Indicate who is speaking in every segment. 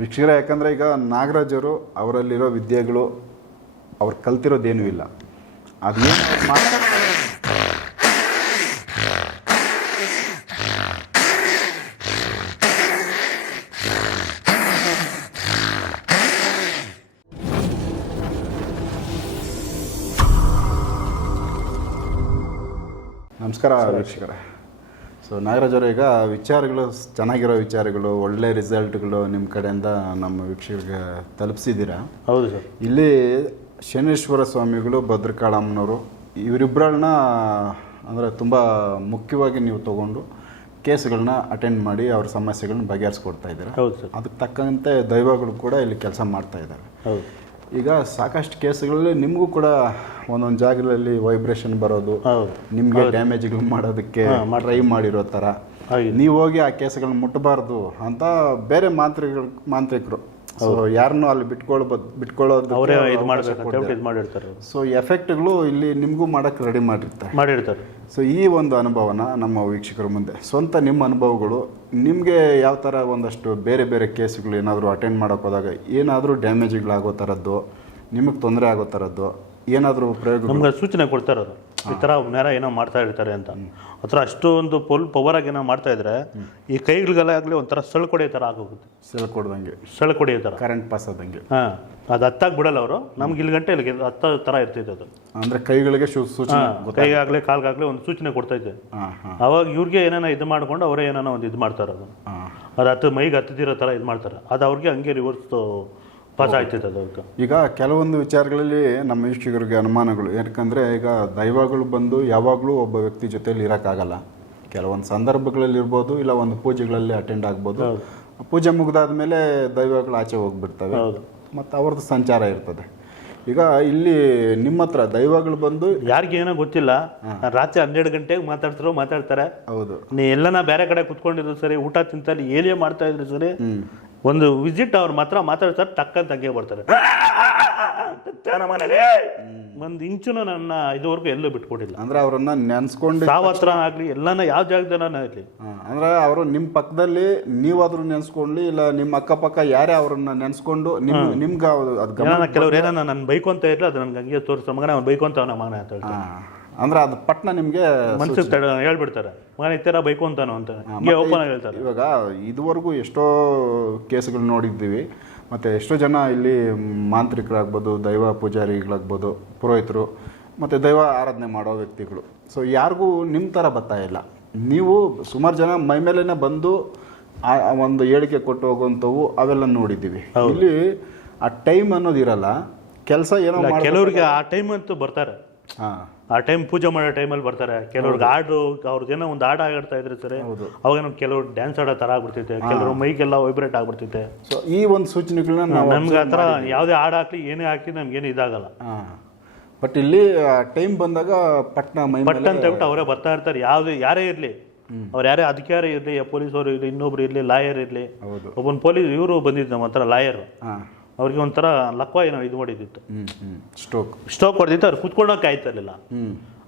Speaker 1: ವೀಕ್ಷಕರ ಯಾಕಂದರೆ ಈಗ ನಾಗರಾಜರು ಅವರಲ್ಲಿರೋ ವಿದ್ಯೆಗಳು ಅವ್ರು ಕಲ್ತಿರೋದೇನೂ ಇಲ್ಲ ಅದೇನು ನಮಸ್ಕಾರ ವೀಕ್ಷಕರೇ ಸೊ ನಾಗರಾಜ್ ಈಗ ವಿಚಾರಗಳು ಚೆನ್ನಾಗಿರೋ ವಿಚಾರಗಳು ಒಳ್ಳೆ ರಿಸಲ್ಟ್ಗಳು ನಿಮ್ಮ ಕಡೆಯಿಂದ ನಮ್ಮ ವೀಕ್ಷಕರಿಗೆ ತಲುಪಿಸಿದ್ದೀರಾ ಹೌದು ಸರ್ ಇಲ್ಲಿ ಶನೇಶ್ವರ ಸ್ವಾಮಿಗಳು ಭದ್ರಕಾಳಮ್ಮನವರು ಇವರಿಬ್ಬರನ್ನ ಅಂದರೆ ತುಂಬ ಮುಖ್ಯವಾಗಿ ನೀವು ತಗೊಂಡು ಕೇಸ್ಗಳನ್ನ ಅಟೆಂಡ್ ಮಾಡಿ ಅವ್ರ ಸಮಸ್ಯೆಗಳನ್ನ ಬಗೆಹರಿಸ್ಕೊಡ್ತಾ ಇದ್ದಾರೆ ಹೌದು ಸರ್ ಅದಕ್ಕೆ ತಕ್ಕಂತೆ ದೈವಗಳು ಕೂಡ ಇಲ್ಲಿ ಕೆಲಸ ಮಾಡ್ತಾ ಇದ್ದಾರೆ ಹೌದು ಈಗ ಸಾಕಷ್ಟು ಕೇಸ್ಗಳಲ್ಲಿ ನಿಮಗೂ ಕೂಡ ಒಂದೊಂದು ಜಾಗದಲ್ಲಿ ವೈಬ್ರೇಷನ್ ಬರೋದು ನಿಮಗೆ ಡ್ಯಾಮೇಜ್ಗಳು ಮಾಡೋದಕ್ಕೆ ಟ್ರೈ ಮಾಡಿರೋ ಥರ ನೀವು ಹೋಗಿ ಆ ಕೇಸ್ಗಳನ್ನ ಮುಟ್ಟಬಾರ್ದು ಅಂತ ಬೇರೆ ಮಾಂತ್ರಿಗಳು ಮಾಂತ್ರಿಕರು ಸೊ ಯಾರನ್ನೂ ಅಲ್ಲಿ ಬಿಟ್ಕೊಳ್ಬೋದು ಬಿಟ್ಕೊಳ್ಳೋದು
Speaker 2: ಅವರೇ ಇದು ಮಾಡ್ಬೇಕು ಇದು ಮಾಡಿರ್ತಾರೆ
Speaker 1: ಸೊ ಎಫೆಕ್ಟ್ಗಳು ಇಲ್ಲಿ ನಿಮಗೂ ಮಾಡೋಕ್ಕೆ ರೆಡಿ ಮಾಡಿರ್ತಾರೆ ಮಾಡಿರ್ತಾರೆ ಸೊ ಈ ಒಂದು ಅನುಭವನ ನಮ್ಮ ವೀಕ್ಷಕರ ಮುಂದೆ ಸ್ವಂತ ನಿಮ್ಮ ಅನುಭವಗಳು ನಿಮಗೆ ಯಾವ ಥರ ಒಂದಷ್ಟು ಬೇರೆ ಬೇರೆ ಕೇಸ್ಗಳು ಏನಾದರೂ ಅಟೆಂಡ್ ಮಾಡೋಕ್ಕೋದಾಗ ಏನಾದರೂ ಡ್ಯಾಮೇಜ್ಗಳಾಗೋ ಥರದ್ದು ನಿಮಗೆ ತೊಂದರೆ ಆಗೋ ಥರದ್ದು ಏನಾದರೂ ಪ್ರಯೋಗ
Speaker 2: ನಮ್ಗೆ ಸೂಚನೆ ಕೊಡ್ತಾ ಇರೋದು ಈ ಥರ ನೇರ ಏನೋ ಮಾಡ್ತಾ ಇರ್ತಾರೆ ಅಂತ ಆ ಅಷ್ಟೊಂದು ಅಷ್ಟೊಂದು ಪೊಲ್ ಆಗಿ ಏನೋ ಮಾಡ್ತಾ ಇದ್ರೆ ಈ ಆಗಲಿ ಒಂಥರ ಕೊಡಿಯೋ ಥರ ಆಗೋಗುತ್ತೆ
Speaker 1: ಸೆಳ್ಕೊಡ್ದಂಗೆ ಕೊಡಿಯೋ ಥರ ಕರೆಂಟ್ ಪಾಸ್ ಆದಂಗೆ ಹಾಂ
Speaker 2: ಅದು ಹತ್ತಾಗಿ ಬಿಡಲ್ಲ ಅವರು ನಮ್ಗೆ ಇಲ್ಲಿ ಗಂಟೆ ಇಲ್ಲಿಗೆ ಹತ್ತೋ ಥರ ಇರ್ತೈತೆ ಅದು
Speaker 1: ಅಂದರೆ ಕೈಗಳಿಗೆ ಸೂಚನೆ
Speaker 2: ಗೊತ್ತಾ- ಕೈಗಾಗಲಿ ಕಾಲ್ಗಾಗಲಿ ಒಂದು ಸೂಚನೆ ಕೊಡ್ತೈತೆ ಅವಾಗ ಇವ್ರಿಗೆ ಏನೇನೋ ಇದು ಮಾಡ್ಕೊಂಡು ಅವರೇ ಏನೇನೋ ಒಂದು ಇದು ಮಾಡ್ತಾರೆ ಅದು ಅದು ಹತ್ತು ಮೈಗೆ ಹತ್ತದಿರೋ ಥರ ಇದು ಮಾಡ್ತಾರೆ ಅದು ಅವ್ರಿಗೆ ಹಂಗೆ ರಿವರ್ಸ್
Speaker 1: ಈಗ ಕೆಲವೊಂದು ವಿಚಾರಗಳಲ್ಲಿ ನಮ್ಮ ವೀಕ್ಷಕರಿಗೆ ಅನುಮಾನಗಳು ಯಾಕಂದ್ರೆ ಈಗ ದೈವಗಳು ಬಂದು ಯಾವಾಗಲೂ ಒಬ್ಬ ವ್ಯಕ್ತಿ ಜೊತೆಯಲ್ಲಿ ಇರೋಕ್ಕಾಗಲ್ಲ ಕೆಲವೊಂದು ಸಂದರ್ಭಗಳಲ್ಲಿ ಇರ್ಬೋದು ಇಲ್ಲ ಒಂದು ಪೂಜೆಗಳಲ್ಲಿ ಅಟೆಂಡ್ ಆಗ್ಬೋದು ಪೂಜೆ ಮುಗ್ದಾದ್ಮೇಲೆ ದೈವಗಳು ಆಚೆ ಹೋಗ್ಬಿಡ್ತವೆ ಮತ್ತು ಅವ್ರದ್ದು ಸಂಚಾರ ಇರ್ತದೆ ಈಗ ಇಲ್ಲಿ ನಿಮ್ಮ ಹತ್ರ ದೈವಗಳು ಬಂದು
Speaker 2: ಯಾರಿಗೇನೋ ಗೊತ್ತಿಲ್ಲ ರಾತ್ರಿ ಹನ್ನೆರಡು ಗಂಟೆಗೆ ಮಾತಾಡ್ತಾರೋ ಮಾತಾಡ್ತಾರೆ ಹೌದು ನೀ ಎಲ್ಲನ ಬೇರೆ ಕಡೆ ಕುತ್ಕೊಂಡಿದ್ರು ಸರಿ ಊಟ ತಿಂತಾರೆ ಏನೇ ಮಾಡ್ತಾ ಇದ್ರು ಸರಿ ಒಂದು ವಿಸಿಟ್ ಅವ್ರ ಮಾತ್ರ ಮಾತಾಡ್ತಾರೆ ಟಕ್ ಬರ್ತಾರೆ ಒಂದ್ ಒಂದು ಇಂಚುನು ನನ್ನ ಇದುವರೆಗೂ ಎಲ್ಲೂ ಬಿಟ್ಕೊಟ್ಟಿಲ್ಲ
Speaker 1: ಅಂದ್ರೆ ಅವರನ್ನ ನೆನ್ಸ್ಕೊಂಡು
Speaker 2: ಸಾವತ್ರ ಆಗ್ಲಿ ಎಲ್ಲಾನ ಯಾವ ಜಾಗದಲ್ಲ ಇರ್ಲಿ
Speaker 1: ಅಂದ್ರೆ ಅವರು ನಿಮ್ಮ ಪಕ್ಕದಲ್ಲಿ ನೀವಾದ್ರೂ ನೆನ್ಸ್ಕೊಂಡ್ಲಿ ಇಲ್ಲ ನಿಮ್ಮ ಅಕ್ಕಪಕ್ಕ ಯಾರೇ ಅವ್ರನ್ನ ನೆನ್ಸ್ಕೊಂಡು ನಿಮ್ ನಿಮ್ಗೆ
Speaker 2: ಕೆಲವ್ರು ಏನೋ ನನ್ನ ಬೈಕ್ ಅಂತ ಇರಲಿ ಅದು ನನ್ಗೆ ಹಂಗೆ ತೋರಿಸ ಮಗನ ಅವ್ನು ಬೈಕ್ ಅಂತ ಅವನ ಮಗನ ಅಂತ
Speaker 1: ಅಂದ್ರೆ ಅದು ಪಟ್ನ ನಿಮ್ಗೆ
Speaker 2: ಮನ್ಸಿಗೆ ಹೇಳ್ಬಿಡ್ತಾರೆ ಮಗನ ಇತ್ತರ ಬೈಕು ಅಂತಾನು ಅಂತ ಓಪನ್ ಹೇಳ್ತಾರೆ
Speaker 1: ಇವಾಗ ಇದುವರೆಗೂ ಎಷ್ಟೋ ಕೇಸ್ಗಳು ನೋಡಿದ್ದೀವಿ ಮತ್ತು ಎಷ್ಟೋ ಜನ ಇಲ್ಲಿ ಮಾಂತ್ರಿಕರಾಗ್ಬೋದು ದೈವ ಪೂಜಾರಿಗಳಾಗ್ಬೋದು ಪುರೋಹಿತರು ಮತ್ತು ದೈವ ಆರಾಧನೆ ಮಾಡೋ ವ್ಯಕ್ತಿಗಳು ಸೊ ಯಾರಿಗೂ ನಿಮ್ಮ ಥರ ಬರ್ತಾ ಇಲ್ಲ ನೀವು ಸುಮಾರು ಜನ ಮೈ ಮೇಲೇ ಬಂದು ಆ ಒಂದು ಹೇಳಿಕೆ ಕೊಟ್ಟು ಹೋಗುವಂಥವು ಅವೆಲ್ಲ ನೋಡಿದ್ದೀವಿ ಇಲ್ಲಿ ಆ ಟೈಮ್ ಅನ್ನೋದು ಇರಲ್ಲ ಕೆಲಸ ಏನೋ
Speaker 2: ಕೆಲವರಿಗೆ ಆ ಟೈಮ್ ಅಂತೂ ಬರ್ತಾರೆ ಹಾಂ ಆ ಟೈಮ್ ಪೂಜೆ ಮಾಡೋ ಟೈಮಲ್ಲಿ ಬರ್ತಾರೆ ಕೆಲವ್ರಿಗೆ ಹಾಡು ಅವ್ರದ್ದು ಏನೋ ಒಂದು ಹಾಡು ಆಡ್ತಾ ಇದ್ರೆ ಸರ್ ಅವಾಗ ನಾವು ಕೆಲವ್ರು ಡ್ಯಾನ್ಸ್ ಆಡೋ ಥರ ಆಗ್ಬಿಡ್ತೈತೆ ಕೆಲವರು ಮೈಗೆಲ್ಲ ವೈಬ್ರೇಟ್ ಆಗ್ಬಿಡ್ತೈತೆ
Speaker 1: ಸೊ ಈ ಒಂದು ಸೂಚನೆಗಳನ್ನ
Speaker 2: ನಮ್ಗೆ ಆ ಥರ ಯಾವುದೇ ಹಾಡು ಹಾಕಲಿ ಏನೇ ಹಾಕಲಿ ನಮ್ಗೇನು ಇದಾಗಲ್ಲ
Speaker 1: ಬಟ್ ಇಲ್ಲಿ ಟೈಮ್ ಬಂದಾಗ ಪಟ್ನ ಮೈ ಪಟ್ ಅಂತ ಹೇಳ್ಬಿಟ್ಟು ಅವರೇ ಬರ್ತಾ ಇರ್ತಾರೆ ಯಾವುದೇ ಯಾರೇ ಇರಲಿ
Speaker 2: ಅವ್ರು ಯಾರೇ ಅಧಿಕಾರಿ ಇರಲಿ ಪೊಲೀಸ್ ಅವರು ಇರಲಿ ಇನ್ನೊಬ್ರು ಇರಲಿ ಲಾಯರ್ ಇರಲಿ ಒಬ್ಬನ ಪೊಲೀಸ್ ಇವರು ಬಂದಿದ್ದು ನಮ್ಮ ಹತ್ರ ಲಾಯರು ಅವ್ರಿಗೆ ಒಂಥರ ಲಕ್ವ ಏನೋ ಇದು ಮಾಡಿದಿತ್ತು ಸ್ಟೋಕ್ ಸ್ಟೋಕ್ ಹೊಡೆದಿತ್ತು ಅವ್ರು ಕುತ್ಕೊಳ್ಳೋಕೆ ಆಯ್ತಾ ಇರಲಿಲ್ಲ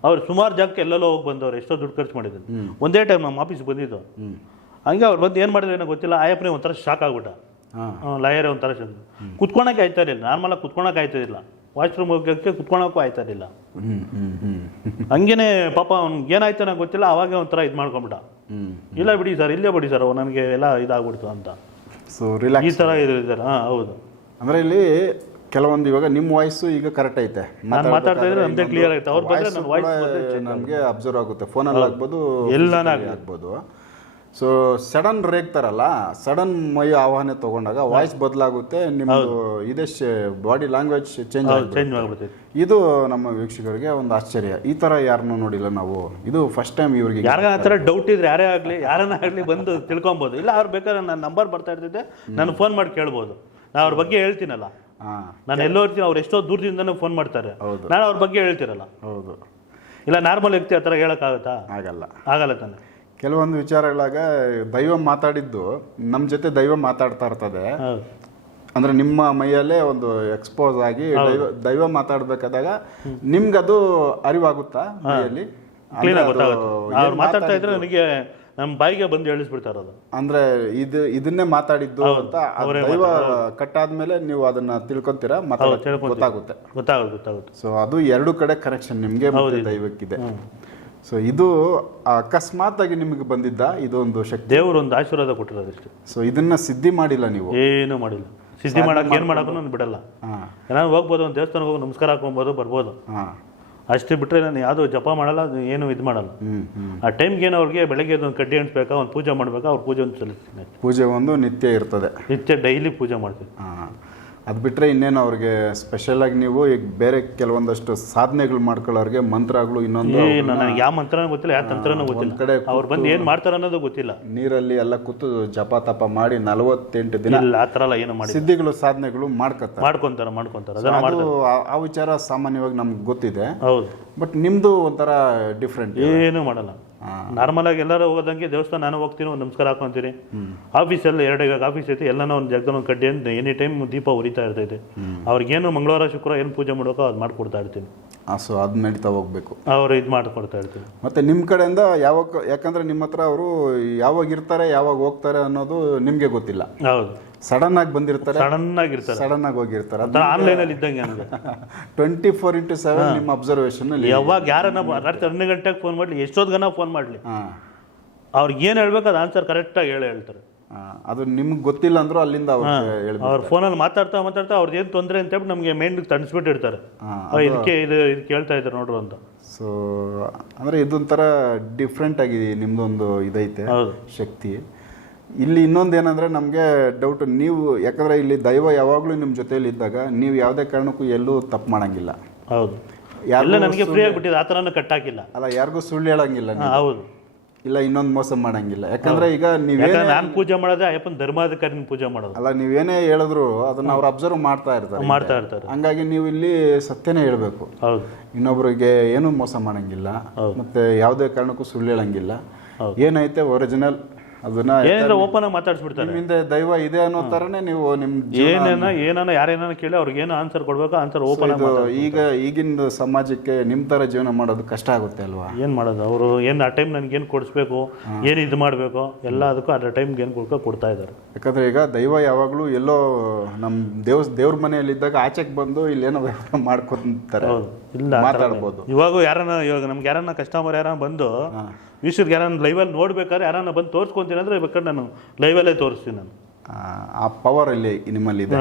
Speaker 2: ಅವ್ರು ಸುಮಾರು ಜಾಗಕ್ಕೆ ಎಲ್ಲೆಲ್ಲೋ ಹೋಗಿ ಬಂದವ್ರು ಎಷ್ಟೋ ದುಡ್ಡು ಖರ್ಚು ಮಾಡಿದ್ರು ಒಂದೇ ಟೈಮ್ ನಮ್ಮ ಆಫೀಸ್ ಬಂದಿದ್ದು ಹಂಗೆ ಅವ್ರು ಬಂದು ಏನು ಮಾಡಿದ್ರು ಏನೋ ಗೊತ್ತಿಲ್ಲ ಆಯಪ್ಪನೇ ಒಂಥರ ಶಾಕ್ ಆಗ್ಬಿಟ್ಟ ಲಯರೇ ಒಂಥರ ಶಾಕ್ ಕುತ್ಕೊಳಕ್ಕೆ ಆಯ್ತಾ ಇರಲಿಲ್ಲ ಆಗಿ ಕುತ್ಕೊಳಕ್ಕೆ ಆಯ್ತಾ ಇರಲಿಲ್ಲ ವಾಶ್ರೂಮ್ ಹೋಗೋಕ್ಕೆ ಕುತ್ಕೊಳಕ್ಕೂ ಆಯ್ತಾ ಇರಲಿಲ್ಲ ಹಂಗೇನೆ ಪಾಪ ಅವ್ನಿಗೆ ಏನಾಯ್ತು ಗೊತ್ತಿಲ್ಲ ಅವಾಗೆ ಒಂಥರ ಇದು ಮಾಡ್ಕೊಂಬಿಟ್ಟ ಇಲ್ಲ ಬಿಡಿ ಸರ್ ಇಲ್ಲೇ ಬಿಡಿ ಸರ್ ನನಗೆ ಎಲ್ಲ ಇದಾಗ್ಬಿಡ್ತು ಅಂತ ಸೊ ಈ ಥರ ಇದ್ದಾರೆ ಹಾಂ ಹೌದು
Speaker 1: ಅಂದ್ರೆ ಇಲ್ಲಿ ಕೆಲವೊಂದು ಇವಾಗ ನಿಮ್ಮ ವಾಯ್ಸು ಈಗ ಕರೆಕ್ಟ್ ಐತೆ
Speaker 2: ನಾನು ಮಾತಾಡ್ತಾ ಇದ್ರೆ ಕ್ಲಿಯರ್
Speaker 1: ಆಗುತ್ತೆ ನಮಗೆ ಅಬ್ಸರ್ವ್ ಆಗುತ್ತೆ ಫೋನಲ್ಲಿ ಆಗ್ಬೋದು
Speaker 2: ಎಲ್ಲಾನ ಆಗ್ಬೋದು
Speaker 1: ಸೊ ಸಡನ್ ರೇಗ್ತಾರಲ್ಲ ಸಡನ್ ಮೈ ಆವಾಹನೆ ತಗೊಂಡಾಗ ವಾಯ್ಸ್ ಬದಲಾಗುತ್ತೆ ನಿಮ್ಮದು ಇದೇ ಬಾಡಿ ಲ್ಯಾಂಗ್ವೇಜ್ ಚೇಂಜ್
Speaker 2: ಆಗ್ಬಿಡುತ್ತೆ
Speaker 1: ಇದು ನಮ್ಮ ವೀಕ್ಷಕರಿಗೆ ಒಂದು ಆಶ್ಚರ್ಯ ಈ ತರ ಯಾರನ್ನು ನೋಡಿಲ್ಲ ನಾವು ಇದು ಫಸ್ಟ್ ಟೈಮ್ ಇವ್ರಿಗೆ
Speaker 2: ಯಾರ ಡೌಟ್ ಇದ್ರೆ ಯಾರೇ ಆಗಲಿ ಯಾರನ್ನ ಆಗಲಿ ಬಂದು ತಿಳ್ಕೊಬಹುದು ಇಲ್ಲ ಅವ್ರು ಬೇಕಾದ್ರೆ ನನ್ನ ನಂಬರ್ ಬರ್ತಾ ಇರ್ತಿದ್ದೆ ನಾನು ಫೋನ್ ಮಾಡಿ ಕೇಳ್ಬೋದು ನಾನು ಅವ್ರ ಬಗ್ಗೆ ಹೇಳ್ತೀನಲ್ಲ ನಾನು ಎಲ್ಲೋ ಇರ್ತೀನಿ ಅವ್ರು ಎಷ್ಟೋ ದೂರದಿಂದ ಫೋನ್ ಮಾಡ್ತಾರೆ ನಾನು ಅವ್ರ ಬಗ್ಗೆ ಹೇಳ್ತಿರಲ್ಲ ಹೌದು ಇಲ್ಲ ನಾರ್ಮಲ್ ವ್ಯಕ್ತಿ ಆ ಥರ ಹೇಳೋಕ್ಕಾಗತ್ತಾ ಆಗಲ್ಲ ಆಗಲ್ಲ ತಾನೆ
Speaker 1: ಕೆಲವೊಂದು ವಿಚಾರಗಳಾಗ ದೈವ ಮಾತಾಡಿದ್ದು ನಮ್ಮ ಜೊತೆ ದೈವ ಮಾತಾಡ್ತಾ ಇರ್ತದೆ ಅಂದ್ರೆ ನಿಮ್ಮ ಮೈಯಲ್ಲೇ ಒಂದು ಎಕ್ಸ್ಪೋಸ್ ಆಗಿ ದೈವ ದೈವ ಮಾತಾಡ್ಬೇಕಾದಾಗ ನಿಮ್ಗದು ಅರಿವಾಗುತ್ತಾ ಮೈಯಲ್ಲಿ
Speaker 2: ಮಾತಾಡ್ತಾ ಇದ್ರೆ ನನಗೆ ನಮ್ಮ ಬಾಯಿಗೆ ಬಂದು ಹೇಳಿಸ್ಬಿಡ್ತಾರ ಅದು
Speaker 1: ಅಂದ್ರೆ ಇದು ಇದನ್ನೇ ಮಾತಾಡಿದ್ದು ಅಂತ ಕಟ್ಟಾದ್ಮೇಲೆ ನೀವು ಅದನ್ನ ತಿಳ್ಕೊಂತೀರಾ ಮಾತಾಡ- ಗೊತ್ತಾಗುತ್ತೆ
Speaker 2: ಗೊತ್ತಾಗುತ್ತೆ ಗೊತ್ತಾಗುತ್ತೆ
Speaker 1: ಸೊ ಅದು ಎರಡು ಕಡೆ ಕನೆಕ್ಷನ್ ನಿಮ್ಗೆ ದೈವಕ್ಕಿದೆ ಸೊ ಇದು ಅಕಸ್ಮಾತ್ ಆಗಿ ನಿಮಗೆ ಬಂದಿದ್ದ ಇದೊಂದು ಶಕ್ತಿ
Speaker 2: ದೇವರು ಒಂದು ಆಶೀರ್ವಾದ ಕೊಟ್ಟಿರೋದು
Speaker 1: ಸೊ ಇದನ್ನ ಸಿದ್ಧಿ ಮಾಡಿಲ್ಲ ನೀವು
Speaker 2: ಏನು ಮಾಡಿಲ್ಲ ಸಿದ್ಧಿ ಮಾಡಕ್ ಏನ್ ಮಾಡೋದು ಬಿಡಲ್ಲ ಹೋಗ್ಬೋದು ಒಂದು ದೇವಸ್ಥಾನಕ್ಕೆ ಹೋಗಿ ನಮಸ್ಕಾರ ಹಾಕೊಂಬೋದು ಬರ್ಬೋದು ಹಾ ಅಷ್ಟು ಬಿಟ್ಟರೆ ನಾನು ಯಾವುದು ಜಪ ಮಾಡಲ್ಲ ಏನು ಇದು ಮಾಡಲ್ಲ ಆ ಟೈಮ್ಗೆ ಏನೋ ಅವ್ರಿಗೆ ಬೆಳಗ್ಗೆ ಒಂದು ಕಡ್ಡಿ ಅಂಟ್ಬೇಕಾ ಒಂದು ಪೂಜೆ ಮಾಡಬೇಕಾ ಅವ್ರು ಪೂಜೆ ಒಂದು ಸಲ್ಲಿಸ್ತೀನಿ
Speaker 1: ಪೂಜೆ ಒಂದು ನಿತ್ಯ ಇರ್ತದೆ
Speaker 2: ನಿತ್ಯ ಡೈಲಿ ಪೂಜೆ ಮಾಡ್ತೀನಿ
Speaker 1: ಅದು ಬಿಟ್ಟರೆ ಇನ್ನೇನು ಅವ್ರಿಗೆ ಸ್ಪೆಷಲ್ ಆಗಿ ನೀವು ಈಗ ಬೇರೆ ಕೆಲವೊಂದಷ್ಟು ಸಾಧನೆಗಳು ಮಾಡ್ಕೊಳ್ಳೋರಿಗೆ ಮಂತ್ರಗಳು ಇನ್ನೊಂದು
Speaker 2: ನನಗೆ ಯಾವ ಮಂತ್ರನೂ ಗೊತ್ತಿಲ್ಲ ಯಾವ ತಂತ್ರನೂ ಗೊತ್ತಿಲ್ಲ ಕಡೆ ಅವ್ರು ಬಂದು ಏನು ಮಾಡ್ತಾರ ಅನ್ನೋದು ಗೊತ್ತಿಲ್ಲ
Speaker 1: ನೀರಲ್ಲಿ ಎಲ್ಲ ಕೂತು ಜಪ ತಪ ಮಾಡಿ ನಲವತ್ತೆಂಟು ದಿನ
Speaker 2: ಇಲ್ಲ ಆ ಥರ ಎಲ್ಲ ಏನು ಮಾಡಿ
Speaker 1: ಸಿದ್ಧಿಗಳು ಸಾಧನೆಗಳು ಮಾಡ್ಕೊತಾರೆ
Speaker 2: ಮಾಡ್ಕೊಂತಾರೆ ಮಾಡ್ಕೊಂತಾರೆ
Speaker 1: ಅದು ಆ- ವಿಚಾರ ಸಾಮಾನ್ಯವಾಗಿ ನಮ್ಗೆ ಗೊತ್ತಿದೆ ಹೌದು ಬಟ್ ನಿಮ್ಮದು ಒಂಥರ ಡಿಫ್ರೆಂಟ್
Speaker 2: ಏನೂ ಮಾಡಲ್ಲ ನಾರ್ಮಲ್ ಆಗಿ ಎಲ್ಲರೂ ಹೋಗೋದಂಗೆ ದೇವಸ್ಥಾನ ನಾನು ಹೋಗ್ತೀನಿ ಒಂದು ನಮಸ್ಕಾರ ಹಾಕೊಂತೀನಿ ಆಫೀಸ್ ಎಲ್ಲ ಎರಡು ಆಫೀಸ್ ಐತೆ ಎಲ್ಲನ ಒಂದು ಜಗದ ಒಂದು ಕಡ್ಡಿ ಅಂತ ಎನಿ ಟೈಮ್ ದೀಪ ಉರಿತಾ ಇರ್ತೈತೆ ಅವ್ರಿಗೇನು ಮಂಗಳವಾರ ಶುಕ್ರ ಏನು ಪೂಜೆ ಮಾಡೋಕೋ ಅದು ಮಾಡ್ಕೊಡ್ತಾ ಇರ್ತೀನಿ
Speaker 1: ಸೊ ಅದು ನಡೀತಾ ಹೋಗ್ಬೇಕು
Speaker 2: ಅವ್ರು ಇದು ಮಾಡ್ಕೊಡ್ತಾ ಇರ್ತೀವಿ
Speaker 1: ಮತ್ತು ನಿಮ್ಮ ಕಡೆಯಿಂದ ಯಾವಾಗ ಯಾಕಂದ್ರೆ ನಿಮ್ಮ ಹತ್ರ ಅವರು ಯಾವಾಗ ಇರ್ತಾರೆ ಯಾವಾಗ ಹೋಗ್ತಾರೆ ಅನ್ನೋದು ನಿಮಗೆ ಗೊತ್ತಿಲ್ಲ ಹೌದು ಸಡನ್ ಆಗಿ ಬಂದಿರ್ತಾರೆ
Speaker 2: ಸಡನ್ ಆಗಿರ್ತಾರೆ
Speaker 1: ಸಡನ್ ಆಗಿ ಹೋಗಿರ್ತಾರೆ
Speaker 2: ಆನ್ಲೈನ್ ಅಲ್ಲಿ ಇದ್ದಂಗೆ ಅಂದ್ರೆ
Speaker 1: ಟ್ವೆಂಟಿ ಫೋರ್ ಇಂಟು ಸೆವೆನ್ ನಿಮ್ಮ ಅಬ್ಸರ್ವೇಷನ್
Speaker 2: ಯಾವಾಗ ಯಾರನ್ನ ರಾತ್ರಿ ಹನ್ನೆರಡು ಗಂಟೆಗೆ ಫೋನ್ ಮಾಡಲಿ ಎಷ್ಟೊತ್ತು ಫೋನ್ ಮಾಡಲಿ ಅವ್ರಿಗೆ ಏನು ಹೇಳ್ಬೇಕು ಅದು ಆನ್ಸರ್ ಕರೆಕ್ಟಾಗಿ ಹೇಳಿ ಹೇಳ್ತಾರೆ
Speaker 1: ಅದು ನಿಮ್ಗೆ ಗೊತ್ತಿಲ್ಲ ಅಂದ್ರೂ ಅಲ್ಲಿಂದ ಅವ್ರು
Speaker 2: ಅವ್ರ ಫೋನಲ್ಲಿ ಮಾತಾಡ್ತಾ ಮಾತಾಡ್ತಾ ಅವ್ರದ್ದು ಏನು ತೊಂದರೆ ಅಂತ ಹೇಳ್ಬಿಟ್ಟು ನಮಗೆ ಮೈಂಡ್ ತಣಿಸ್ಬಿಟ್ಟಿರ್ತಾರೆ ಇದಕ್ಕೆ ಇದು ಇದು ಕೇಳ್ತಾ ಇದ್ದಾರೆ ನೋಡ್ರು ಅಂತ
Speaker 1: ಸೊ ಅಂದರೆ ಇದೊಂಥರ ಡಿಫ್ರೆಂಟ್ ಆಗಿ ನಿಮ್ಮದೊಂದು ಇದೈತೆ ಶಕ್ತಿ ಇಲ್ಲಿ ಇನ್ನೊಂದು ಏನಂದ್ರೆ ನಮಗೆ ಡೌಟ್ ನೀವು ಯಾಕಂದ್ರೆ ಇಲ್ಲಿ ದೈವ ಯಾವಾಗಲೂ ನಿಮ್ಮ ಜೊತೆಯಲ್ಲಿ ಇದ್ದಾಗ ನೀವು ಯಾವುದೇ ಕಾರಣಕ್ಕೂ ಎಲ್ಲೂ ತಪ್ಪು ಮಾಡಂಗಿಲ್ಲ ಹೌದು
Speaker 2: ಎಲ್ಲ ನನಗೆ ಕಟ್ಟಾಕಿಲ್ಲ
Speaker 1: ಅಲ್ಲ ಯಾರಿಗೂ ಸುಳ್ಳು ಹೇಳಂಗಿಲ್ಲ ಹೌದು ಇಲ್ಲ ಇನ್ನೊಂದು ಮೋಸ ಮಾಡಂಗಿಲ್ಲ ಯಾಕಂದ್ರೆ ಈಗ ನೀವೇ
Speaker 2: ನಾನು ಪೂಜೆ ಮಾಡೋದೇ ಅಯ್ಯಪ್ಪನ ಧರ್ಮಾಧಿಕಾರಿನ ಪೂಜೆ ಮಾಡೋದು
Speaker 1: ಅಲ್ಲ ನೀವೇನೇ ಹೇಳಿದ್ರು ಅದನ್ನ ಅವ್ರು ಅಬ್ಸರ್ವ್ ಮಾಡ್ತಾ ಇರ್ತಾರೆ ಮಾಡ್ತಾ ಇರ್ತಾರೆ ಹಂಗಾಗಿ ನೀವು ಇಲ್ಲಿ ಸತ್ಯನೇ ಹೇಳ್ಬೇಕು ಇನ್ನೊಬ್ರಿಗೆ ಏನು ಮೋಸ ಮಾಡಂಗಿಲ್ಲ ಮತ್ತೆ ಯಾವುದೇ ಕಾರಣಕ್ಕೂ ಸುಳ್ಳು ಹೇಳಂಗಿಲ್ಲ ಏನೈತೆ ಒರಿಜಿನಲ್
Speaker 2: ಅದನ್ನ ಏನಿದ್ರೆ ಓಪನ್ ಆಗಿ ಮಾತಾಡ್ಸ್ಬಿಡ್ತಾರೆ
Speaker 1: ನಿಮ್ಮಿಂದ ದೈವ ಇದೆ ಅನ್ನೋ ತರನೇ ನೀವು ನಿಮ್
Speaker 2: ಏನನ್ನ ಏನಾನ ಯಾರೇನ ಕೇಳಿ ಅವ್ರಿಗೆ ಏನು ಆನ್ಸರ್ ಕೊಡ್ಬೇಕು ಆನ್ಸರ್ ಓಪನ್
Speaker 1: ಆಗಿ ಈಗ ಈಗಿನ ಸಮಾಜಕ್ಕೆ ನಿಮ್ ತರ ಜೀವನ ಮಾಡೋದು ಕಷ್ಟ ಆಗುತ್ತೆ ಅಲ್ವಾ
Speaker 2: ಏನ್ ಮಾಡೋದು ಅವರು ಏನು ಆ ಟೈಮ್ ನನ್ಗೆ ಏನು ಕೊಡಿಸ್ಬೇಕು ಏನು ಇದು ಮಾಡಬೇಕು ಎಲ್ಲ ಅದಕ್ಕೂ ಅದ್ರ ಟೈಮ್ಗೆ ಏನು ಕೊಡ್ಕೋ ಕೊಡ್ತಾ ಇದ್ದಾರೆ
Speaker 1: ಯಾಕಂದ್ರೆ ಈಗ ದೈವ ಯಾವಾಗಲೂ ಎಲ್ಲೋ ನಮ್ಮ ದೇವ್ ದೇವ್ರ ಇದ್ದಾಗ ಆಚೆಗೆ ಬಂದು ಇಲ್ಲಿ ಏನೋ ವ್ಯವಹಾರ ಮಾಡ್ಕೊತಾರೆ ಇಲ್ಲ ಮಾತಾಡ್ಬೋದು
Speaker 2: ಇವಾಗ ಯಾರನ್ನ ಇವಾಗ ನಮ್ಗೆ ಯಾರನ್ನ ಕಸ್ಟಮರ್ ಯಾರ ಬಂದು ಈಶ್ವರ್ಗೆ ಯಾರ ಲೈವಲ್ಲಿ ನೋಡ್ಬೇಕಾದ್ರೆ ಯಾರನ್ನ ಬಂದು ತೋರಿಸ್ಕೊಂತೀನಿ ಅಂದರೆ ಬೇಕಾದ್ರೆ ನಾನು ಲೈವಲ್ಲೇ ತೋರಿಸ್ತೀನಿ ನಾನು
Speaker 1: ಆ ಪವರ್ ಇಲ್ಲಿ ನಿಮ್ಮಲ್ಲಿದೆ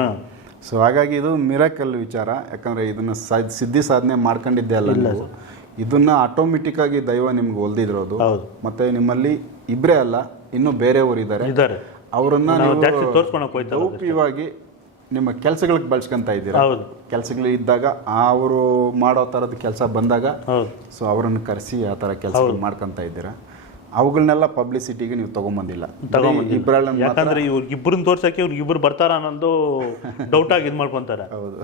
Speaker 1: ಸೊ ಹಾಗಾಗಿ ಇದು ಮಿರಾಕಲ್ ವಿಚಾರ ಯಾಕಂದರೆ ಇದನ್ನು ಸಿದ್ಧಿ ಸಾಧನೆ ಮಾಡ್ಕೊಂಡಿದ್ದೆ ಅಲ್ಲ ಇದನ್ನು ಆಟೋಮೆಟಿಕ್ ಆಗಿ ದೈವ ನಿಮ್ಗೆ ಹೊಲ್ದಿರೋದು ಮತ್ತೆ ನಿಮ್ಮಲ್ಲಿ ಇಬ್ಬರೇ ಅಲ್ಲ ಇನ್ನೂ ಬೇರೆಯವರು ಇದ್ದಾರೆ ಅವರನ್ನ
Speaker 2: ತೋರಿಸ್ಕೊಳಕ್ ಹೋಯ್ತು
Speaker 1: ನಿಮ್ಮ ಕೆಲಸಗಳಿಗೆ ಬಳಸ್ಕೊಂತ ಇದ್ದೀರಾ ಹೌದು ಕೆಲಸಗಳು ಇದ್ದಾಗ ಅವರು ಮಾಡೋ ಥರದ ಕೆಲಸ ಬಂದಾಗ ಹೌದು ಸೊ ಅವರನ್ನು ಕರೆಸಿ ಆ ತರ ಕೆಲಸ ಮಾಡ್ಕೊಂತ ಇದ್ದೀರಾ ಅವುಗಳನ್ನೆಲ್ಲ ಪಬ್ಲಿಸಿಟಿಗೆ ನೀವು ತಗೊಂಬಂದಿಲ್ಲ
Speaker 2: ಯಾಕಂದ್ರೆ ಇವ್ರಿಗೆ ಇಬ್ಬರನ್ನ ತೋರ್ಸಕ್ಕೆ ಇವ್ರಿಗೆ ಇಬ್ಬರು ಬರ್ತಾರ ಅನ್ನೋದು ಡೌಟ್ ಆಗಿ ಇದು ಮಾಡ್ಕೊಂತಾರೆ ಹೌದು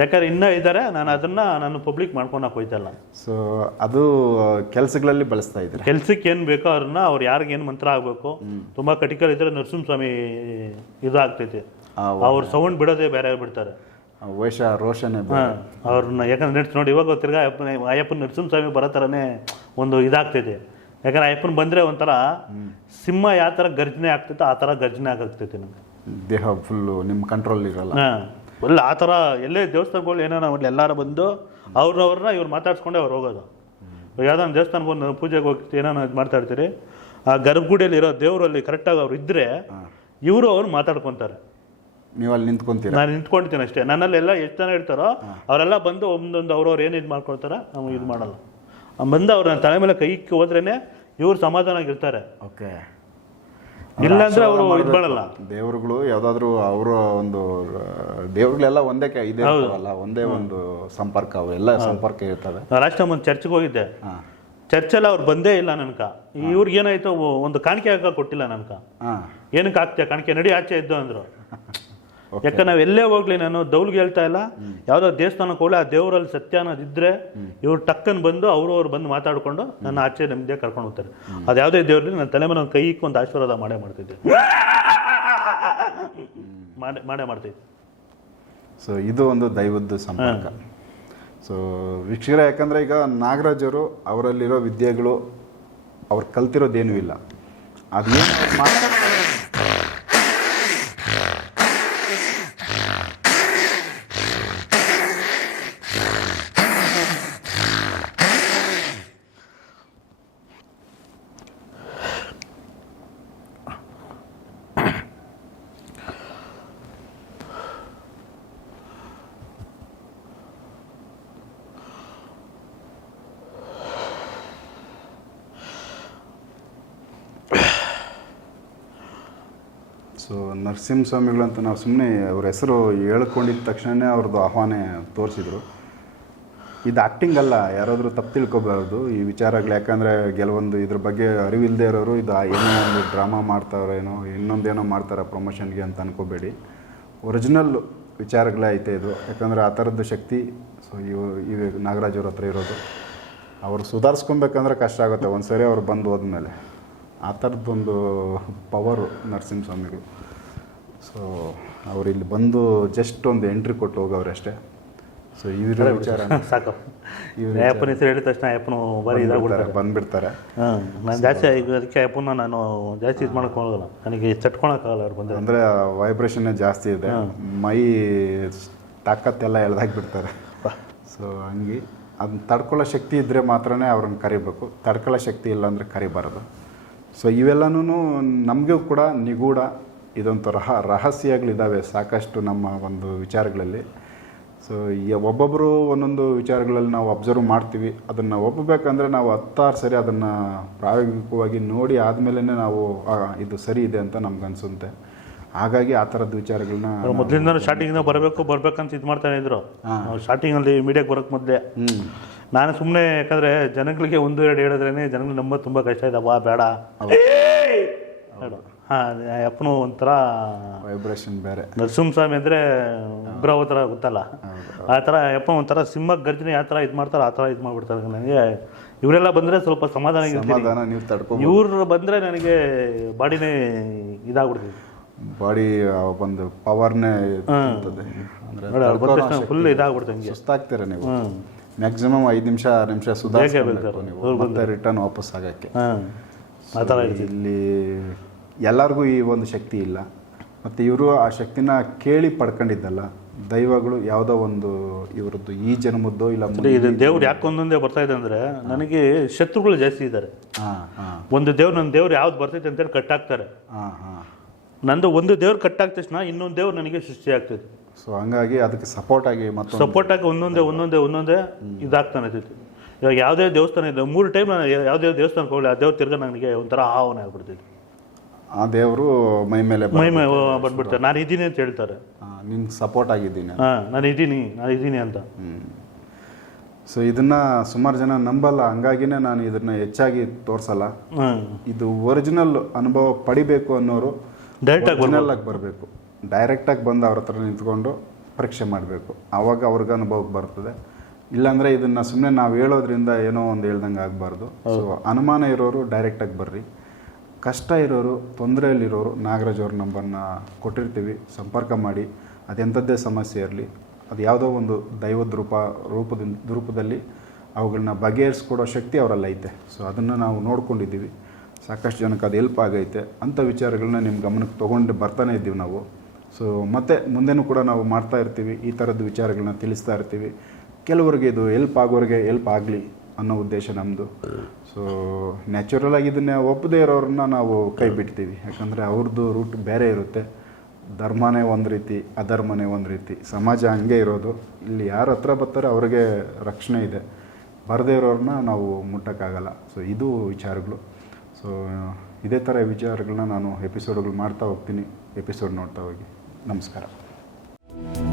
Speaker 2: ಯಾಕಂದ್ರೆ ಇನ್ನ ಇದಾರೆ ನಾನು ಅದನ್ನ ನಾನು ಪಬ್ಲಿಕ್ ಮಾಡ್ಕೊಳಕ್ ಹೋಯ್ತಲ್ಲ
Speaker 1: ಸೊ ಅದು ಕೆಲಸಗಳಲ್ಲಿ ಬಳಸ್ತಾ ಇದ್ದಾರೆ
Speaker 2: ಕೆಲ್ಸಕ್ಕೆ ಏನ್ ಬೇಕೋ ಅವ್ರನ್ನ ಅವ್ರು ಏನು ಮಂತ್ರ ಆಗ್ಬೇಕು ತುಂಬಾ ಕಟಿಕಲ್ ಇದ್ರೆ ನರಸಿಂಹ ಸ್ವಾಮಿ ಇದಾಗ್ತೈತಿ ಅವ್ರ ಸೌಂಡ್ ಬಿಡೋದೇ ಬೇರೆ ಬಿಡ್ತಾರೆ
Speaker 1: ವೇಷ ರೋಷನೆ
Speaker 2: ಅವ್ರನ್ನ ಯಾಕಂದ್ರೆ ನಡ್ಸ್ ನೋಡಿ ಇವಾಗ ತಿರ್ಗ ಅಯ್ಯಪ್ಪನ ಅಯ್ಯಪ್ಪನ ನರಸಿಂಹಸ್ವಾಮಿ ಬರೋ ಥರನೇ ಒಂದು ಇದಾಗ್ತೈತೆ ಯಾಕಂದ್ರೆ ಅಯ್ಯಪ್ಪನ ಬಂದರೆ ಒಂಥರ ಸಿಂಹ ಯಾವ ಥರ ಗರ್ಜನೆ ಆಗ್ತೈತೆ ಆ ಥರ ಗರ್ಜನೆ ಆಗಾಗ್ತೈತೆ ನಮಗೆ
Speaker 1: ದೇಹ ಫುಲ್ಲು ನಿಮ್ಮ ಕಂಟ್ರೋಲ್ ಇರಲ್ಲ
Speaker 2: ಎಲ್ಲ ಆ ಥರ ಎಲ್ಲೇ ದೇವಸ್ಥಾನಗಳು ಏನೋ ನಾವು ಎಲ್ಲರೂ ಬಂದು ಅವ್ರವ್ರನ್ನ ಇವ್ರು ಮಾತಾಡ್ಸ್ಕೊಂಡೆ ಅವ್ರು ಹೋಗೋದು ಯಾವುದೋ ದೇವಸ್ಥಾನಕ್ಕೆ ಒಂದು ಪೂಜೆಗೆ ಹೋಗಿ ಏನೋ ಇದು ಆ ಗರ್ಭಗುಡಿಯಲ್ಲಿ ಇರೋ ದೇವರಲ್ಲಿ ಕರೆಕ್ಟಾಗಿ ಅವ್ರು ಇದ್ದರೆ ಇವರು ಅವ್ರು ಮಾತಾಡ್ಕೊತಾರೆ
Speaker 1: ನೀವು ಅಲ್ಲಿ ನಿಂತ್ಕೊಂತೀರ
Speaker 2: ನಾನು ನಿಂತ್ಕೊಂಡಿದ್ದೀನಿ ಅಷ್ಟೇ ನನ್ನಲ್ಲೆಲ್ಲ ಎಷ್ಟು ಜನ ಇರ್ತಾರೋ ಅವರೆಲ್ಲ ಬಂದು ಒಂದೊಂದು ಅವ್ರವ್ರು ಏನು ಇದು ಮಾಡ್ಕೊಳ್ತಾರೆ ನಾವು ಇದು ಮಾಡಲ್ಲ ಬಂದು ನನ್ನ ತಲೆ ಮೇಲೆ ಕೈ ಹೋದ್ರೇನೆ ಇವರು ಸಮಾಧಾನ ಆಗಿರ್ತಾರೆ ಓಕೆ ಇಲ್ಲಾಂದ್ರೆ ಅವರು ಇದು ಮಾಡಲ್ಲ
Speaker 1: ದೇವರುಗಳು ಯಾವ್ದಾದ್ರು ಅವರ ಒಂದು ದೇವರುಗಳೆಲ್ಲ ಒಂದೇ ಇದೆ ಅಲ್ಲ ಒಂದೇ ಒಂದು ಸಂಪರ್ಕ ಅವರೆಲ್ಲ ಸಂಪರ್ಕ ಇರ್ತವೆ
Speaker 2: ಲಾಸ್ಟ್ ಒಂದು ಚರ್ಚ್ಗೆ ಹೋಗಿದ್ದೆ ಚರ್ಚಲ್ಲಿ ಅವ್ರು ಬಂದೇ ಇಲ್ಲ ನನ್ಕ ಇವ್ರಿಗೆ ಏನಾಯ್ತು ಒಂದು ಕಾಣಿಕೆ ಹಾಕ ಕೊಟ್ಟಿಲ್ಲ ನನ್ಕ ಏನಕ್ಕೆ ಹಾಕ್ತೀಯ ಕಾಣಿಕೆ ನಡಿ ಆಚೆ ಇದ್ದು ಅಂದ್ರು ಯಾಕಂದ್ರೆ ನಾವು ಎಲ್ಲೇ ಹೋಗ್ಲಿ ನಾನು ದೌಲ್ಗೆ ಹೇಳ್ತಾ ಇಲ್ಲ ಯಾವುದೋ ದೇವಸ್ಥಾನಕ್ಕೆ ಹೋಗಲಿ ಆ ದೇವರಲ್ಲಿ ಸತ್ಯ ಅನ್ನೋದಿದ್ರೆ ಇವ್ರು ಟಕ್ಕನ್ ಬಂದು ಅವರು ಅವ್ರು ಬಂದು ಮಾತಾಡಿಕೊಂಡು ನನ್ನ ಆಚೆ ನೆಮ್ಮದಿಯಾಗಿ ಕರ್ಕೊಂಡು ಹೋಗ್ತಾರೆ ಅದು ಯಾವುದೇ ದೇವ್ರಲ್ಲಿ ನನ್ನ ತಲೆ ಮೇಲೆ ಒಂದು ಆಶೀರ್ವಾದ ಮಾಡೇ ಮಾಡ್ತಿದ್ದೆ ಮಾಡೇ ಮಾಡೇ ಮಾಡ್ತಿದ್ದೆ
Speaker 1: ಸೊ ಇದು ಒಂದು ದೈವದ್ದು ಸಂಪರ್ಕ ಸೊ ವೀಕ್ಷಕರ ಯಾಕಂದ್ರೆ ಈಗ ನಾಗರಾಜರು ಅವರಲ್ಲಿರೋ ವಿದ್ಯೆಗಳು ಅವ್ರು ಕಲ್ತಿರೋದೇನೂ ಇಲ್ಲ ಅದೇನು ಮಾತಾಡ ಸೊ ಅಂತ ನಾವು ಸುಮ್ಮನೆ ಅವ್ರ ಹೆಸರು ಹೇಳ್ಕೊಂಡಿದ್ದ ತಕ್ಷಣವೇ ಅವ್ರದ್ದು ಆಹ್ವಾನ ತೋರಿಸಿದರು ಇದು ಆ್ಯಕ್ಟಿಂಗ್ ಅಲ್ಲ ಯಾರಾದರೂ ತಪ್ಪು ತಿಳ್ಕೊಬಾರ್ದು ಈ ವಿಚಾರಗಳು ಯಾಕಂದರೆ ಕೆಲವೊಂದು ಇದ್ರ ಬಗ್ಗೆ ಅರಿವಿಲ್ಲದೆ ಇರೋರು ಇದು ಏನೋ ಒಂದು ಡ್ರಾಮಾ ಮಾಡ್ತಾರೇನೋ ಇನ್ನೊಂದೇನೋ ಮಾಡ್ತಾರೆ ಪ್ರಮೋಷನ್ಗೆ ಅಂತ ಅನ್ಕೋಬೇಡಿ ಒರಿಜಿನಲ್ ವಿಚಾರಗಳೇ ಐತೆ ಇದು ಯಾಕಂದರೆ ಆ ಥರದ್ದು ಶಕ್ತಿ ಸೊ ಇವು ಈ ನಾಗರಾಜ್ ಅವ್ರ ಹತ್ರ ಇರೋದು ಅವರು ಸುಧಾರಿಸ್ಕೊಬೇಕಂದ್ರೆ ಕಷ್ಟ ಆಗುತ್ತೆ ಒಂದು ಸರಿ ಅವ್ರು ಬಂದು ಹೋದ್ಮೇಲೆ ಆ ಥರದ್ದೊಂದು ಪವರು ನರಸಿಂಹಸ್ವಾಮಿಗಳು ಸೊ ಅವರು ಇಲ್ಲಿ ಬಂದು ಜಸ್ಟ್ ಒಂದು ಎಂಟ್ರಿ ಕೊಟ್ಟು ಹೋಗವ್ರೆ ಅಷ್ಟೇ ಸೊ ಇವ್ರ ವಿಚಾರ
Speaker 2: ಸಾಕು ಇವ್ರ ಹೆಸರು ಹೇಳಿದ ತಕ್ಷಣ ಆ್ಯಪನು ಬರಿ ಇದಾಗ್ಬಿಡ್ತಾರೆ
Speaker 1: ಬಂದುಬಿಡ್ತಾರೆ ಹಾಂ
Speaker 2: ನಾನು ಜಾಸ್ತಿ ಅದಕ್ಕೆ ಆ್ಯಪನ್ನ ನಾನು ಜಾಸ್ತಿ ಇದು ಹೋಗಲ್ಲ ನನಗೆ ಚಟ್ಕೊಳಕ್ಕಾಗಲ್ಲ ಅವ್ರು ಬಂದರೆ
Speaker 1: ಅಂದರೆ ವೈಬ್ರೇಷನ್ನೇ ಜಾಸ್ತಿ ಇದೆ ಮೈ ತಾಕತ್ತೆಲ್ಲ ಎಳ್ದಾಕ್ಬಿಡ್ತಾರೆ ಸೊ ಹಂಗೆ ಅದನ್ನ ತಡ್ಕೊಳ್ಳೋ ಶಕ್ತಿ ಇದ್ದರೆ ಮಾತ್ರನೇ ಅವ್ರನ್ನ ಕರಿಬೇಕು ತಡ್ಕೊಳ್ಳೋ ಶಕ್ತಿ ಇಲ್ಲ ಅಂದರೆ ಕರಿಬಾರ್ದು ಸೊ ಇವೆಲ್ಲನೂ ನಮಗೂ ಕೂಡ ನಿಗೂಢ ರಹ ರಹಸ್ಯಗಳಿದ್ದಾವೆ ಸಾಕಷ್ಟು ನಮ್ಮ ಒಂದು ವಿಚಾರಗಳಲ್ಲಿ ಸೊ ಒಬ್ಬೊಬ್ಬರು ಒಂದೊಂದು ವಿಚಾರಗಳಲ್ಲಿ ನಾವು ಅಬ್ಸರ್ವ್ ಮಾಡ್ತೀವಿ ಅದನ್ನು ಒಪ್ಪಬೇಕಂದ್ರೆ ನಾವು ಹತ್ತಾರು ಸರಿ ಅದನ್ನು ಪ್ರಾಯೋಗಿಕವಾಗಿ ನೋಡಿ ಆದಮೇಲೆ ನಾವು ಇದು ಸರಿ ಇದೆ ಅಂತ ನಮ್ಗೆ ಅನಿಸುತ್ತೆ ಹಾಗಾಗಿ ಆ ಥರದ ವಿಚಾರಗಳನ್ನ
Speaker 2: ಮೊದಲಿಂದ ಸ್ಟಾರ್ಟಿಂಗ್ ಬರಬೇಕು ಬರಬೇಕಂತ ಇದು ಮಾಡ್ತಾನೆ ಇದ್ರು ಸ್ಟಾರ್ಟಿಂಗಲ್ಲಿ ಮೀಡಿಯಾಗೆ ಬರೋಕ್ಕೆ ಮೊದಲೇ ನಾನು ಸುಮ್ಮನೆ ಯಾಕಂದ್ರೆ ಜನಗಳಿಗೆ ಒಂದು ಎರಡು ಹೇಳಿದ್ರೇ ಜನಗಳು ನಮ್ಮ ತುಂಬಾ ಕಷ್ಟ ವಾ ಬೇಡ ಹಾಂ ಅಪ್ಪನು ಒಂಥರ
Speaker 1: ವೈಬ್ರೇಷನ್ ಬೇರೆ
Speaker 2: ನರಸಿಂಹಸ್ವಾಮಿ ಅಂದರೆ ಉಗ್ರವ ಗೊತ್ತಲ್ಲ ಆ ತರ ಅಪ್ಪ ಒಂಥರ ಸಿಂಹ ಗರ್ಜನೆ ಯಾವ ತರ ಇದು ಮಾಡ್ತಾರೆ ಆ ತರ ಇದು ಮಾಡಿಬಿಡ್ತಾರೆ ನನಗೆ ಇವರೆಲ್ಲ ಬಂದ್ರೆ ಸ್ವಲ್ಪ ಸಮಾಧಾನ
Speaker 1: ಸಮಾಧಾನ ನೀವು ತಡ್ಕೊ
Speaker 2: ಇವ್ರು ಬಂದರೆ ನನಗೆ ಬಾಡಿನೇ ಇದಾಗ್ಬಿಡ್ತದೆ
Speaker 1: ಬಾಡಿ ಒಂದು ಪವರ್ನೇ
Speaker 2: ಫುಲ್ ಇದಾಗ್ಬಿಡ್ತೀವಿ
Speaker 1: ಸುಸ್ತಾಗ್ತೀರ ನೀವು ಮ್ಯಾಕ್ಸಿಮಮ್ ಐದು ನಿಮಿಷ ಆರು ನಿಮಿಷ
Speaker 2: ಸುಧಾರಿಸ್ಬೇಕು
Speaker 1: ರಿಟರ್ನ್ ವಾಪಸ್ ಆಗಕ್ಕೆ ಆ ಇಲ್ಲಿ ಎಲ್ಲರಿಗೂ ಈ ಒಂದು ಶಕ್ತಿ ಇಲ್ಲ ಮತ್ತು ಇವರು ಆ ಶಕ್ತಿನ ಕೇಳಿ ಪಡ್ಕೊಂಡಿದ್ದಲ್ಲ ದೈವಗಳು ಯಾವುದೋ ಒಂದು ಇವರದ್ದು ಈ ಜನ್ಮದ್ದು ಇಲ್ಲ
Speaker 2: ಇದು ದೇವ್ರು ಯಾಕೆ ಒಂದೊಂದೇ ಬರ್ತಾ ಇದೆ ಅಂದರೆ ನನಗೆ ಶತ್ರುಗಳು ಜಾಸ್ತಿ ಇದ್ದಾರೆ ಒಂದು ದೇವ್ರು ನನ್ನ ದೇವ್ರು ಯಾವ್ದು ಬರ್ತೈತೆ ಅಂತೇಳಿ ಕಟ್ಟಾಕ್ತಾರೆ ನಂದು ಒಂದು ದೇವ್ರು ಕಟ್ಟಾದ ತಕ್ಷಣ ಇನ್ನೊಂದು ದೇವ್ರು ನನಗೆ ಸೃಷ್ಟಿ ಆಗ್ತೈತೆ
Speaker 1: ಸೊ ಹಂಗಾಗಿ ಅದಕ್ಕೆ ಸಪೋರ್ಟ್ ಆಗಿ ಮತ್ತು
Speaker 2: ಸಪೋರ್ಟ್ ಆಗಿ ಒಂದೊಂದೇ ಒಂದೊಂದೇ ಒಂದೊಂದೇ ಇದಾಗ್ತಾನೆ ಇರ್ತೈತಿ ಇವಾಗ ಯಾವುದೇ ದೇವಸ್ಥಾನ ಇದೆ ಮೂರು ಟೈಮ್ ನಾನು ಯಾವುದೇ ದೇವಸ್ಥಾನಕ್ಕೆ ಹೋಗಲಿ ಆ ದೇವ್ರು ತಿರ್ಗ ನನಗೆ ಒಂಥರ ಆವನ ಆಗ್ಬಿಡ್ತಿದ್ದೆ
Speaker 1: ಆ ದೇವರು ಮೈ ಮೇಲೆ
Speaker 2: ಮೈ ಮೇಲೆ ಬಂದ್ಬಿಡ್ತಾರೆ ನಾನು ಇದ್ದೀನಿ ಅಂತ ಹೇಳ್ತಾರೆ
Speaker 1: ನಿಮ್ಗೆ ಸಪೋರ್ಟ್ ಆಗಿದ್ದೀನಿ
Speaker 2: ಹಾಂ ನಾನು ಇದ್ದೀನಿ ನಾನು ಇದ್ದೀನಿ ಅಂತ
Speaker 1: ಸೊ ಇದನ್ನ ಸುಮಾರು ಜನ ನಂಬಲ್ಲ ಹಂಗಾಗಿನೇ ನಾನು ಇದನ್ನ ಹೆಚ್ಚಾಗಿ ತೋರಿಸಲ್ಲ ಇದು ಒರಿಜಿನಲ್ ಅನುಭವ ಪಡಿಬೇಕು ಅನ್ನೋರು ಡೈರೆಕ್ಟ್ ಆಗಿ ಬರಬೇಕು ಡೈರೆಕ್ಟಾಗಿ ಬಂದು ಅವ್ರ ಹತ್ರ ನಿಂತ್ಕೊಂಡು ಪರೀಕ್ಷೆ ಮಾಡಬೇಕು ಆವಾಗ ಅವ್ರಿಗೆ ಅನುಭವಕ್ಕೆ ಬರ್ತದೆ ಇಲ್ಲಾಂದರೆ ಇದನ್ನು ಸುಮ್ಮನೆ ನಾವು ಹೇಳೋದ್ರಿಂದ ಏನೋ ಒಂದು ಹೇಳ್ದಂಗೆ ಆಗಬಾರ್ದು ಸೊ ಅನುಮಾನ ಇರೋರು ಡೈರೆಕ್ಟಾಗಿ ಬರ್ರಿ ಕಷ್ಟ ಇರೋರು ತೊಂದರೆಯಲ್ಲಿರೋರು ನಾಗರಾಜ್ ಅವ್ರ ನಂಬರ್ನ ಕೊಟ್ಟಿರ್ತೀವಿ ಸಂಪರ್ಕ ಮಾಡಿ ಅದೆಂಥದ್ದೇ ಸಮಸ್ಯೆ ಇರಲಿ ಅದು ಯಾವುದೋ ಒಂದು ದೈವದ ರೂಪ ರೂಪದಿಂದ ರೂಪದಲ್ಲಿ ಅವುಗಳನ್ನ ಬಗೆಹರಿಸ್ಕೊಡೋ ಶಕ್ತಿ ಅವರಲ್ಲಿ ಐತೆ ಸೊ ಅದನ್ನು ನಾವು ನೋಡ್ಕೊಂಡಿದ್ದೀವಿ ಸಾಕಷ್ಟು ಜನಕ್ಕೆ ಅದು ಹೆಲ್ಪ್ ಆಗೈತೆ ಅಂಥ ವಿಚಾರಗಳನ್ನ ನಿಮ್ಮ ಗಮನಕ್ಕೆ ತೊಗೊಂಡು ಬರ್ತಾನೆ ಇದ್ದೀವಿ ನಾವು ಸೊ ಮತ್ತೆ ಮುಂದೆನೂ ಕೂಡ ನಾವು ಮಾಡ್ತಾ ಇರ್ತೀವಿ ಈ ಥರದ ವಿಚಾರಗಳನ್ನ ತಿಳಿಸ್ತಾ ಇರ್ತೀವಿ ಕೆಲವರಿಗೆ ಇದು ಎಲ್ಪ್ ಆಗೋರಿಗೆ ಎಲ್ಪ್ ಆಗಲಿ ಅನ್ನೋ ಉದ್ದೇಶ ನಮ್ಮದು ಸೊ ನ್ಯಾಚುರಲ್ ಆಗಿ ಇದನ್ನೇ ಒಪ್ಪದೇ ಇರೋರನ್ನ ನಾವು ಕೈ ಬಿಡ್ತೀವಿ ಯಾಕಂದರೆ ಅವ್ರದ್ದು ರೂಟ್ ಬೇರೆ ಇರುತ್ತೆ ಧರ್ಮನೇ ಒಂದು ರೀತಿ ಅಧರ್ಮನೇ ಒಂದು ರೀತಿ ಸಮಾಜ ಹಂಗೆ ಇರೋದು ಇಲ್ಲಿ ಯಾರ ಹತ್ರ ಬರ್ತಾರೆ ಅವ್ರಿಗೆ ರಕ್ಷಣೆ ಇದೆ ಬರದೇ ಇರೋರನ್ನ ನಾವು ಮುಟ್ಟೋಕ್ಕಾಗಲ್ಲ ಸೊ ಇದು ವಿಚಾರಗಳು ಸೊ ಇದೇ ಥರ ವಿಚಾರಗಳನ್ನ ನಾನು ಎಪಿಸೋಡ್ಗಳು ಮಾಡ್ತಾ ಹೋಗ್ತೀನಿ ಎಪಿಸೋಡ್ ನೋಡ್ತಾ ಹೋಗಿ നമസ്കാരം